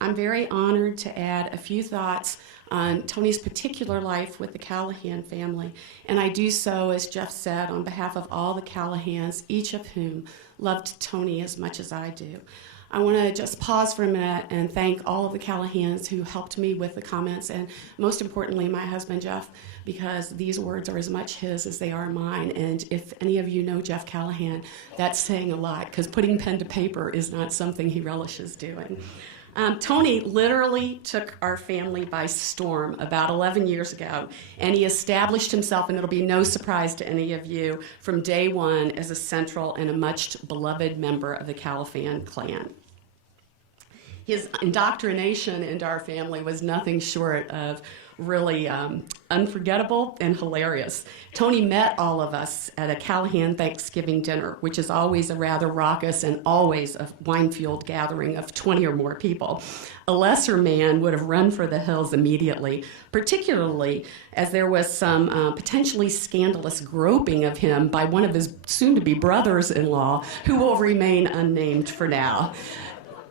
I'm very honored to add a few thoughts on Tony's particular life with the Callahan family, and I do so, as Jeff said, on behalf of all the Callahans, each of whom loved Tony as much as I do. I want to just pause for a minute and thank all of the Callahans who helped me with the comments, and most importantly, my husband, Jeff, because these words are as much his as they are mine. And if any of you know Jeff Callahan, that's saying a lot, because putting pen to paper is not something he relishes doing. Tony literally took our family by storm about 11 years ago, and he established himself, and it'll be no surprise to any of you, from day one as a central and a much beloved member of the Callahan clan. His indoctrination into our family was nothing short of really unforgettable and hilarious. Tony met all of us at a Callahan Thanksgiving dinner, which is always a rather raucous and always a wine-fueled gathering of 20 or more people. A lesser man would have run for the hills immediately, particularly as there was some potentially scandalous groping of him by one of his soon-to-be brothers-in-law, who will remain unnamed for now.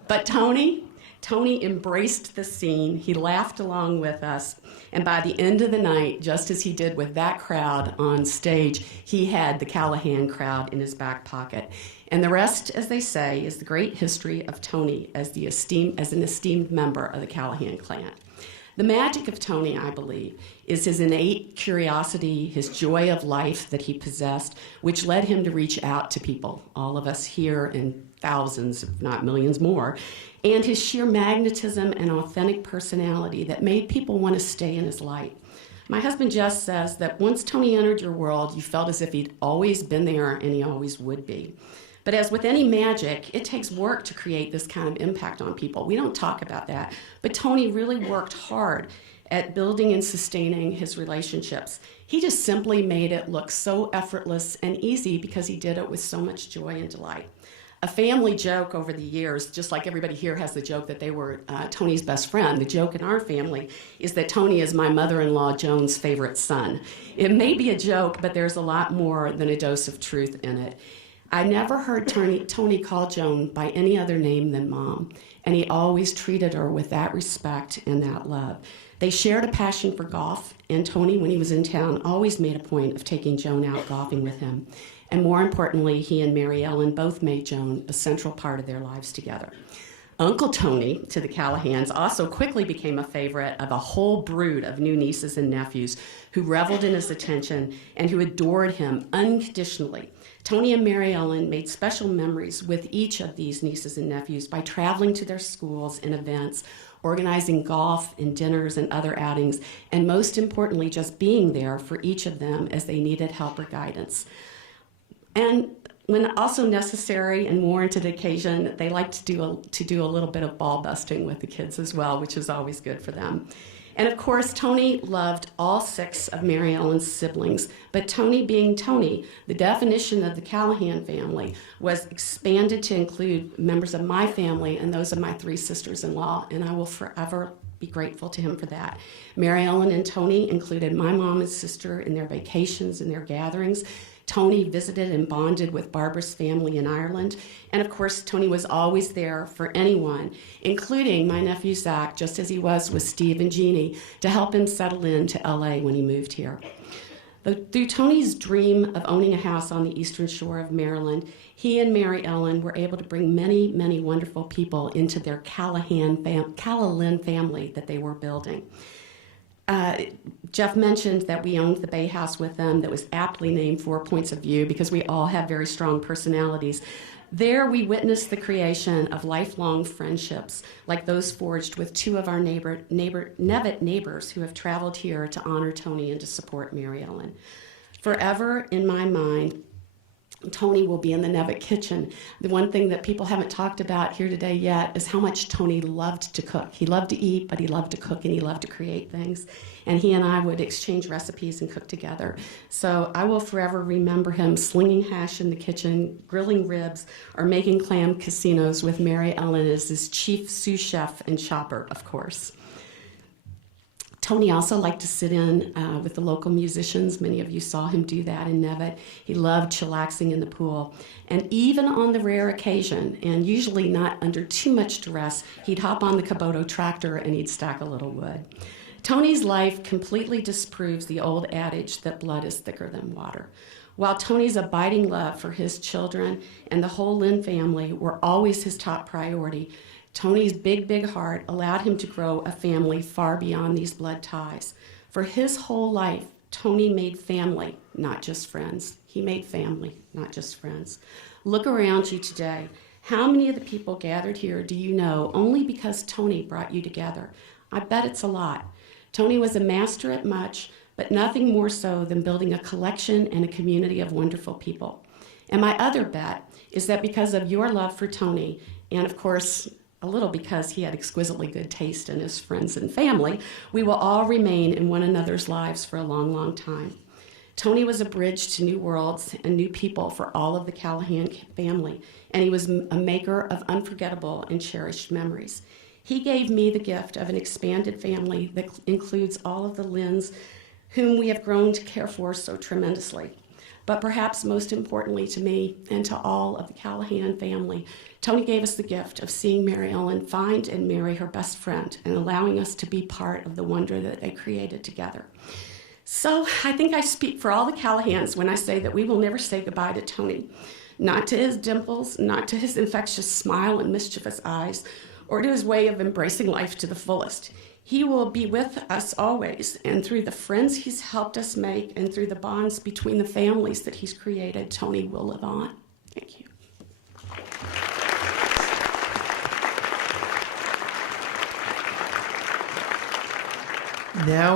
But Tony embraced the scene. He laughed along with us. And by the end of the night, just as he did with that crowd on stage, he had the Callahan crowd in his back pocket. And the rest, as they say, is the great history of Tony as an esteemed member of the Callahan clan. The magic of Tony, I believe, is his innate curiosity, his joy of life that he possessed, which led him to reach out to people, all of us here and thousands, if not millions more, and his sheer magnetism and authentic personality that made people want to stay in his light. My husband Jess says that once Tony entered your world, you felt as if he'd always been there and he always would be. But as with any magic, it takes work to create this kind of impact on people. We don't talk about that, but Tony really worked hard at building and sustaining his relationships. He just simply made it look so effortless and easy because he did it with so much joy and delight. A family joke over the years, just like everybody here has the joke that they were Tony's best friend, the joke in our family is that Tony is my mother-in-law Joan's favorite son. It may be a joke, but there's a lot more than a dose of truth in it. I never heard Tony call Joan by any other name than Mom, and he always treated her with that respect and that love. They shared a passion for golf, and Tony, when he was in town, always made a point of taking Joan out golfing with him. And more importantly, he and Mary Ellen both made Joan a central part of their lives together. Uncle Tony, to the Callahans, also quickly became a favorite of a whole brood of new nieces and nephews who reveled in his attention and who adored him unconditionally. Tony and Mary Ellen made special memories with each of these nieces and nephews by traveling to their schools and events, organizing golf and dinners and other outings, and most importantly, just being there for each of them as they needed help or guidance. And when also necessary and warranted occasion, they liked to do a little bit of ball busting with the kids as well, which is always good for them. And of course, Tony loved all 6 of Mary Ellen's siblings, but Tony being Tony, the definition of the Callahan family was expanded to include members of my family and those of my 3 sisters-in-law, and I will forever be grateful to him for that. Mary Ellen and Tony included my mom and sister in their vacations and their gatherings. Tony visited and bonded with Barbara's family in Ireland. And of course, Tony was always there for anyone, including my nephew Zach, just as he was with Steve and Jeannie, to help him settle into LA when he moved here. Through Tony's dream of owning a house on the eastern shore of Maryland, he and Mary Ellen were able to bring many, many wonderful people into their Callahan family that they were building. Jeff mentioned that we owned the Bay House with them that was aptly named 4 Points of View because we all have very strong personalities. There we witnessed the creation of lifelong friendships like those forged with 2 of our Nevitt neighbors who have traveled here to honor Tony and to support Mary Ellen. Forever in my mind, Tony will be in the Nevitt kitchen. The one thing that people haven't talked about here today yet is how much Tony loved to cook. He loved to eat, but he loved to cook and he loved to create things. And he and I would exchange recipes and cook together. So I will forever remember him slinging hash in the kitchen, grilling ribs, or making clam casinos with Mary Ellen as his chief sous chef and chopper, of course. Tony also liked to sit in with the local musicians. Many of you saw him do that in Nevitt. He loved chillaxing in the pool. And even on the rare occasion, and usually not under too much duress, he'd hop on the Kubota tractor and he'd stack a little wood. Tony's life completely disproves the old adage that blood is thicker than water. While Tony's abiding love for his children and the whole Lynn family were always his top priority, Tony's big, big heart allowed him to grow a family far beyond these blood ties. For his whole life, Tony made family, not just friends. He made family, not just friends. Look around you today. How many of the people gathered here do you know only because Tony brought you together? I bet it's a lot. Tony was a master at much, but nothing more so than building a collection and a community of wonderful people. And my other bet is that because of your love for Tony, and of course, a little because he had exquisitely good taste in his friends and family, we will all remain in one another's lives for a long, long time. Tony was a bridge to new worlds and new people for all of the Callahan family, and he was a maker of unforgettable and cherished memories. He gave me the gift of an expanded family that includes all of the Lynns whom we have grown to care for so tremendously. But perhaps most importantly to me and to all of the Callahan family, Tony gave us the gift of seeing Mary Ellen find and marry her best friend and allowing us to be part of the wonder that they created together. So I think I speak for all the Callahans when I say that we will never say goodbye to Tony. Not to his dimples, not to his infectious smile and mischievous eyes, or to his way of embracing life to the fullest. He will be with us always, and through the friends he's helped us make and through the bonds between the families that he's created, Tony will live on. Thank you. Now